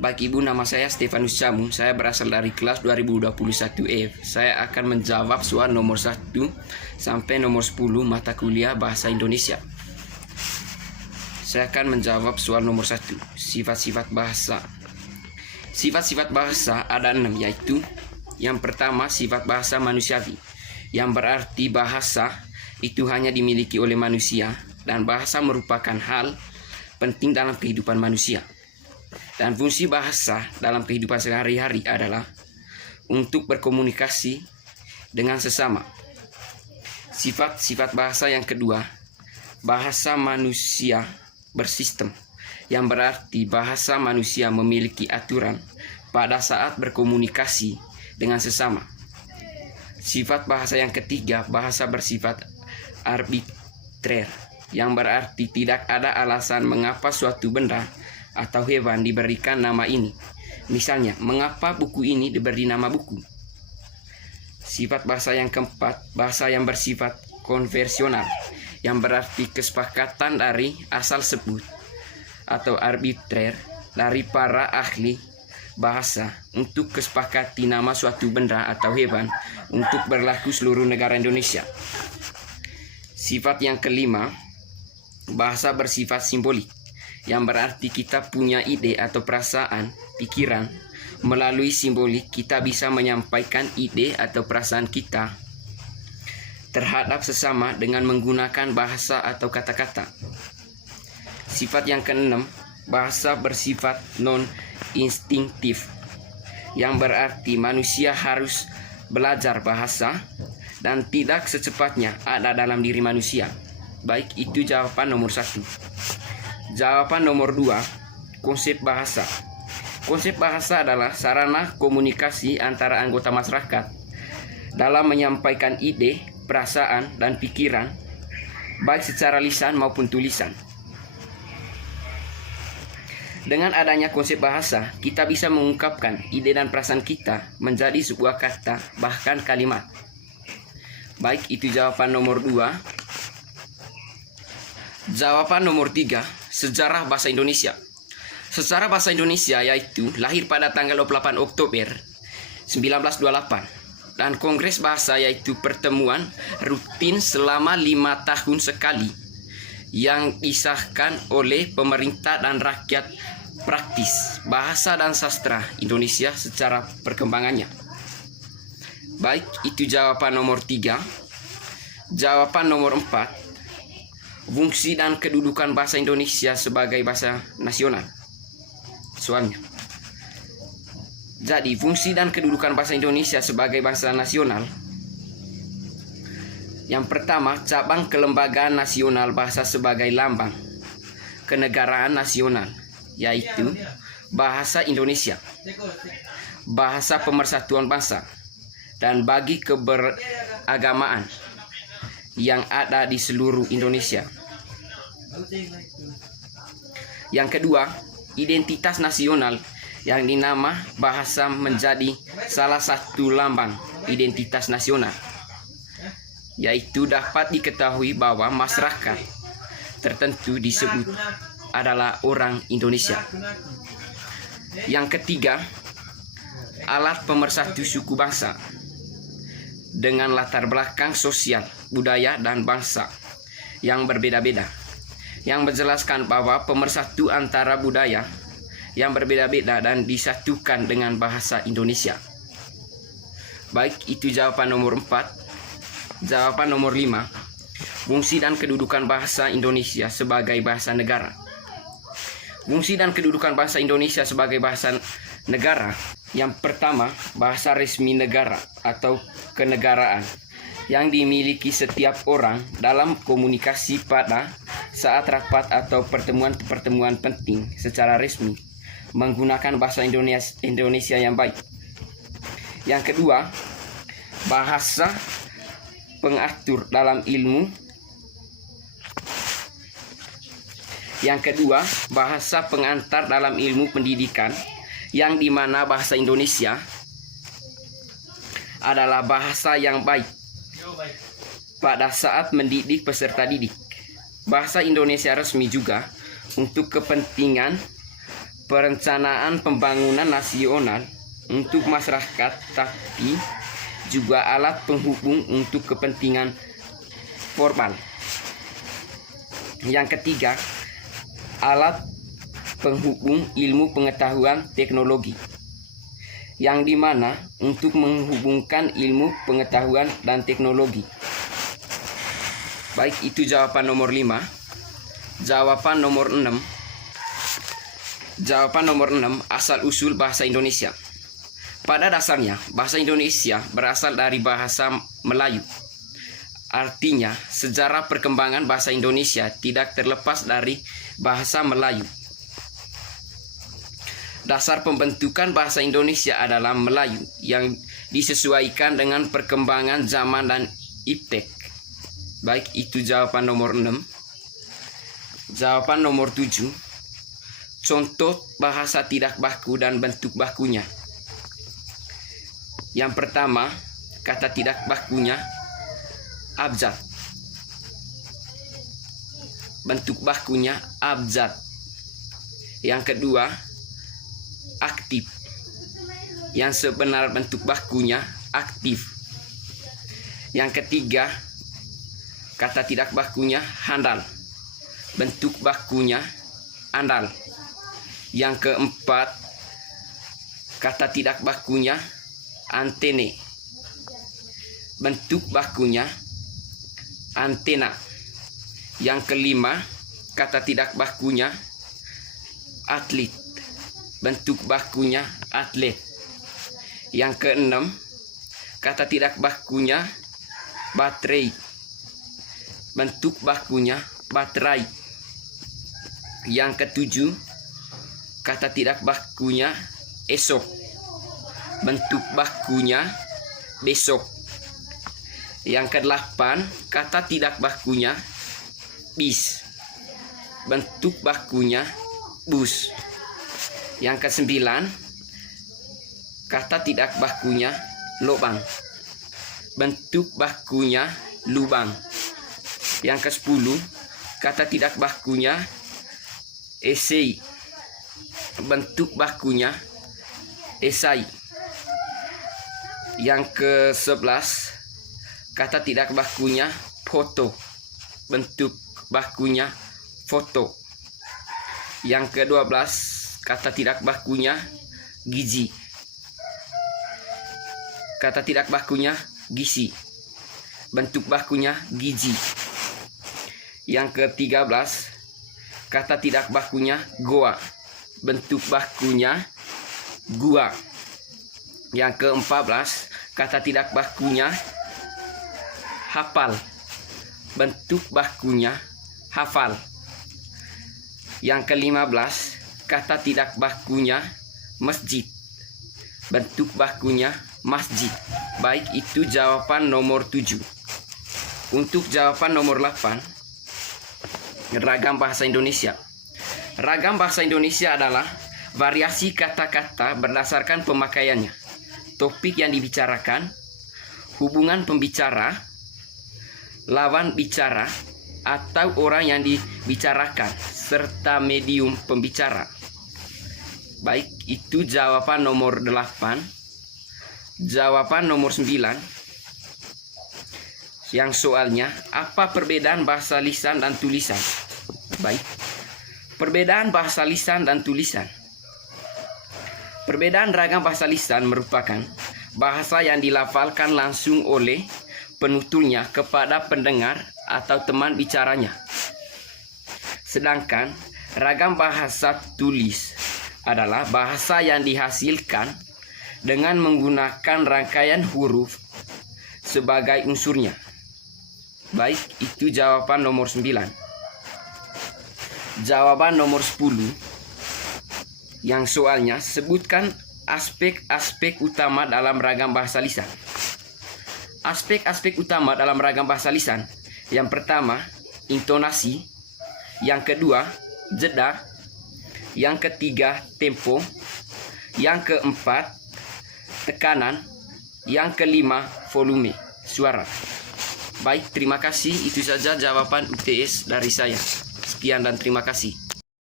Baik Ibu, nama saya Stefanus Camu. Saya berasal dari kelas 2021F. Saya akan menjawab soal nomor 1 sampai nomor 10 mata kuliah Bahasa Indonesia. Saya akan menjawab soal nomor 1, sifat-sifat bahasa. Sifat-sifat bahasa ada 6, yaitu yang pertama, sifat bahasa manusiawi, yang berarti bahasa itu hanya dimiliki oleh manusia dan bahasa merupakan hal penting dalam kehidupan manusia. Dan fungsi bahasa dalam kehidupan sehari-hari adalah untuk berkomunikasi dengan sesama. Sifat-sifat bahasa yang kedua, bahasa manusia bersistem, yang berarti bahasa manusia memiliki aturan pada saat berkomunikasi dengan sesama. Sifat bahasa yang ketiga, bahasa bersifat arbitrer, yang berarti tidak ada alasan mengapa suatu benda atau hewan diberikan nama ini. Misalnya, mengapa buku ini diberi nama buku. Sifat bahasa yang keempat, bahasa yang bersifat konversional, yang berarti kesepakatan dari asal sebut atau arbitrer dari para ahli bahasa untuk kesepakati nama suatu benda atau hewan untuk berlaku seluruh negara Indonesia. Sifat yang kelima, bahasa bersifat simbolik, yang berarti kita punya ide atau perasaan, pikiran. Melalui simbolik kita bisa menyampaikan ide atau perasaan kita terhadap sesama dengan menggunakan bahasa atau kata-kata. Sifat yang keenam, bahasa bersifat non-instinktif, yang berarti manusia harus belajar bahasa dan tidak secepatnya ada dalam diri manusia. Baik, itu jawaban nomor 1. Jawaban nomor 2, konsep bahasa. Konsep bahasa adalah sarana komunikasi antara anggota masyarakat dalam menyampaikan ide, perasaan, dan pikiran, baik secara lisan maupun tulisan. Dengan adanya konsep bahasa, kita bisa mengungkapkan ide dan perasaan kita menjadi sebuah kata, bahkan kalimat. Baik, itu jawaban nomor 2. Jawaban nomor 3, sejarah bahasa Indonesia. Sejarah bahasa Indonesia yaitu lahir pada tanggal 28 Oktober 1928, dan Kongres Bahasa yaitu pertemuan rutin selama 5 tahun sekali yang disahkan oleh pemerintah dan rakyat praktis bahasa dan sastra Indonesia secara perkembangannya. Baik, itu jawaban nomor 3. Jawaban nomor 4, fungsi dan kedudukan bahasa Indonesia sebagai bahasa nasional. Soalnya, jadi fungsi dan kedudukan bahasa Indonesia sebagai bahasa nasional. Yang pertama, cabang kelembagaan nasional bahasa sebagai lambang kenegaraan nasional, yaitu bahasa Indonesia, bahasa pemersatuan bangsa, dan bagi keberagamaan yang ada di seluruh Indonesia. Yang kedua, identitas nasional, yang dinama bahasa menjadi salah satu lambang identitas nasional, yaitu dapat diketahui bahwa masyarakat tertentu disebut adalah orang Indonesia. Yang ketiga, alat pemersatu suku bangsa dengan latar belakang sosial, budaya, dan bangsa yang berbeda-beda, yang menjelaskan bahwa pemersatu antara budaya yang berbeda-beda dan disatukan dengan bahasa Indonesia. Baik, itu jawaban nomor 4. Jawaban nomor 5, fungsi dan kedudukan bahasa Indonesia sebagai bahasa negara. Fungsi dan kedudukan bahasa Indonesia sebagai bahasa negara. Yang pertama, bahasa resmi negara atau kenegaraan, yang dimiliki setiap orang dalam komunikasi pada saat rapat atau pertemuan-pertemuan penting secara resmi menggunakan bahasa Indonesia yang baik. Yang kedua, bahasa pengatur dalam ilmu. Yang kedua, bahasa pengantar dalam ilmu pendidikan, yang dimana bahasa Indonesia adalah bahasa yang baik pada saat mendidik peserta didik. Bahasa Indonesia resmi juga untuk kepentingan perencanaan pembangunan nasional untuk masyarakat, tapi juga alat penghubung untuk kepentingan formal. Yang ketiga, alat penghubung ilmu pengetahuan teknologi, yang dimana untuk menghubungkan ilmu pengetahuan dan teknologi. Baik, itu jawaban nomor 5. Jawaban nomor 6. Jawaban nomor 6, asal-usul bahasa Indonesia. Pada dasarnya, bahasa Indonesia berasal dari bahasa Melayu. Artinya, sejarah perkembangan bahasa Indonesia tidak terlepas dari bahasa Melayu. Dasar pembentukan bahasa Indonesia adalah Melayu yang disesuaikan dengan perkembangan zaman dan iptek. Baik, itu jawaban nomor 6. Jawaban nomor 7. Contoh bahasa tidak baku dan bentuk bakunya. Yang pertama, kata tidak bakunya abjad. Bentuk bakunya abjad. Yang kedua, aktif. Yang sebenar bentuk bakunya aktif. Yang ketiga, kata tidak bakunya handal. Bentuk bakunya andal. Yang keempat, kata tidak bakunya antene. Bentuk bakunya antena. Yang kelima, kata tidak bakunya atlet. Bentuk bakunya atlet. Yang keenam, kata tidak bakunya baterai. Bentuk bakunya baterai. Yang ketujuh, kata tidak bakunya esok. Bentuk bakunya besok. Yang kedelapan, kata tidak bakunya bis. Bentuk bakunya bus. Yang kesembilan, kata tidak bakunya lubang. Bentuk bakunya lubang. Yang ke-10, kata tidak bakunya esai. Bentuk bakunya esai. Yang ke-11, kata tidak bakunya foto. Bentuk bakunya foto. Yang ke-12, kata tidak bakunya gizi. Kata tidak bakunya gizi. Bentuk bakunya gizi. Yang ke-13, kata tidak bakunya goa. Bentuk bakunya gua. Yang ke-14, kata tidak bakunya hafal. Bentuk bakunya hafal. Yang ke-15, kata tidak bakunya masjid. Bentuk bakunya masjid. Baik, itu jawaban nomor 7. Untuk jawaban nomor 8, ragam bahasa Indonesia. Ragam bahasa Indonesia adalah variasi kata-kata berdasarkan pemakaiannya, topik yang dibicarakan, hubungan pembicara, lawan bicara, atau orang yang dibicarakan, serta medium pembicara. Baik, itu jawaban nomor 8. Jawaban nomor 9, yang soalnya, apa perbedaan bahasa lisan dan tulisan? Baik, perbedaan bahasa lisan dan tulisan. Perbedaan ragam bahasa lisan merupakan bahasa yang dilafalkan langsung oleh penuturnya kepada pendengar atau teman bicaranya. Sedangkan ragam bahasa tulis adalah bahasa yang dihasilkan dengan menggunakan rangkaian huruf sebagai unsurnya. Baik, itu jawaban nomor 9. Jawaban nomor 10, yang soalnya, sebutkan aspek-aspek utama dalam ragam bahasa lisan. Aspek-aspek utama dalam ragam bahasa lisan. Yang pertama, intonasi. Yang kedua, jeda. Yang ketiga, tempo. Yang keempat, tekanan. Yang kelima, volume suara. Baik, terima kasih. Itu saja jawaban UTS dari saya. Sekian dan terima kasih.